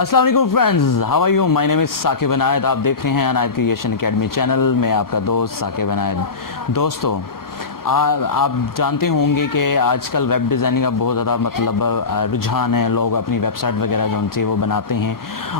अस्सलाम वालेकुम friends, how are you? My name is Saqib Inayat. आप देख रहे हैं अनायत क्रिएशन एकेडमी चैनल में, आपका दोस्त साकिब अनायत। दोस्तों, आप जानते होंगे कि आजकल वेब डिज़ाइनिंग का बहुत ज़्यादा रुझान है। लोग अपनी वेबसाइट वगैरह जो उनसे वो बनाते हैं,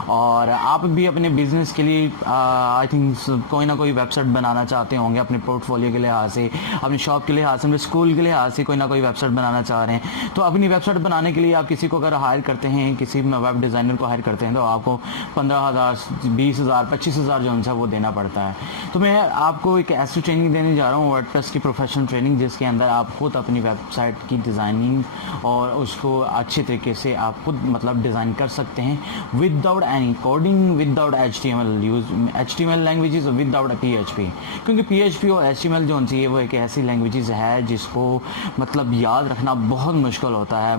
और आप भी अपने बिज़नेस के लिए आई थिंक कोई ना कोई वेबसाइट बनाना चाहते होंगे, अपने पोर्टफोलियो के लिहाज से, अपनी शॉप के लिहाज से, अपने स्कूल के लिहाज से कोई ना कोई वेबसाइट बनाना चाह रहे हैं। तो अपनी वेबसाइट बनाने के लिए आप किसी को अगर हायर करते हैं, किसी वेब डिज़ाइनर को हायर करते हैं, तो आपको 15,000, 20,000, 25,000 जो उनसे वो देना पड़ता है। तो मैं आपको एक ऐसी ट्रेनिंग देने जा रहा हूँ, वर्डप्रेस की प्रोफेशनल ट्रेनिंग, जिसके अंदर आप खुद अपनी वेबसाइट की डिज़ाइनिंग और उसको अच्छे तरीके से आप खुद डिज़ाइन कर सकते हैं without any coding, without HTML languages, without PHP। क्योंकि PHP और HTML जो होती है वो एक ऐसी लैंग्वेजेस है जिसको याद रखना बहुत मुश्किल होता है।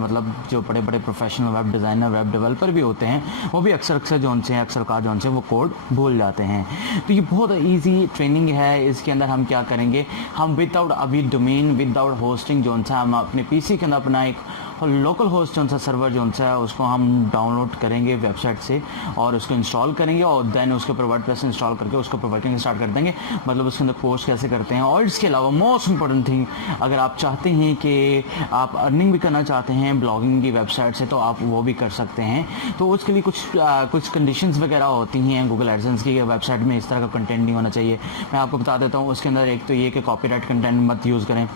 जो बड़े बड़े professional web designer, web developer भी होते हैं, वो भी अक्सर वो कोड भूल जाते हैं। तो ये बहुत ईजी ट्रेनिंग है। इसके अंदर हम क्या करेंगे, हम विदाउट अभी डोमेन, विदाउट होस्टिंग जो सा हम अपने पीसी के अंदर अपना एक लोकल होस्ट जो सा सर्वर जो सा है उसको हम डाउनलोड करेंगे वेबसाइट से, और उसको इंस्टॉल करेंगे, और देन उसके ऊपर वर्डप्रेस इंस्टॉल करके उसको वर्किंग स्टार्ट कर देंगे। उसके अंदर पोस्ट कैसे करते हैं। और इसके अलावा मोस्ट इंपॉर्टेंट थिंग, अगर आप चाहते हैं कि आप अर्निंग भी करना चाहते हैं ब्लॉगिंग की वेबसाइट से, तो आप वो भी कर सकते हैं। तो उसके लिए कुछ कंडीशंस वगैरह होती हैं गूगल एडसेंस की। वेबसाइट में इस तरह का कंटेंट नहीं होना चाहिए। मैं आपको बता देता हूँ। उसके अंदर एक तो ये कि कॉपीराइट कंटेंट मत यूज़ करें।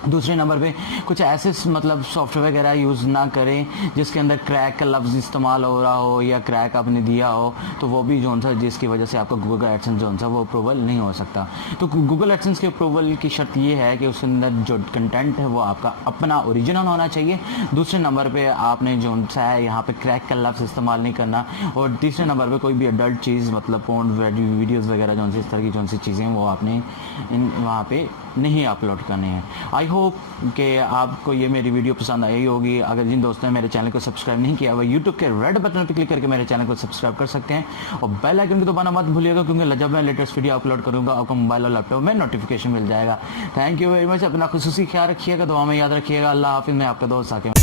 दूसरे नंबर पे कुछ ऐसे सॉफ्टवेयर वगैरह यूज़ ना करें जिसके अंदर क्रैक का लफ्ज़ इस्तेमाल हो रहा हो या क्रैक आपने दिया हो, तो वो भी जो सा जिसकी वजह से आपका गूगल एडसेंस जो सा वो अप्रूवल नहीं हो सकता। तो गूगल एडसेंस के अप्रूवल की शर्त ये है कि उसके अंदर जो कंटेंट है वो आपका अपना ओरिजिनल होना चाहिए। दूसरे नंबर पे आपने जो सा है यहाँ पे क्रैक का लफ्ज़ इस्तेमाल नहीं करना, और तीसरे नंबर पर कोई भी अडल्ट चीज़ पोर्न वीडियोज़ वगैरह जो इस तरह की जो सी चीज़ें वो आपने वहाँ पर नहीं अपलोड करनी है। आई होप कि आपको ये मेरी वीडियो पसंद आई होगी। अगर जिन दोस्तों ने मेरे चैनल को सब्सक्राइब नहीं किया, वो यूट्यूब के रेड बटन पर क्लिक करके मेरे चैनल को सब्सक्राइब कर सकते हैं, और बेल आइकन को दबाना मत भूलिएगा, क्योंकि जब मैं लेटेस्ट वीडियो अपलोड करूँगा आपको मोबाइल और लैपटॉप में नोटिफिकेशन मिल जाएगा। Thank you very much. अपना खुसूसी ख्याल रखिएगा, दुआ में याद रखिएगा। अल्लाह हाफिज़। मैं आपका दोस्त साकिब।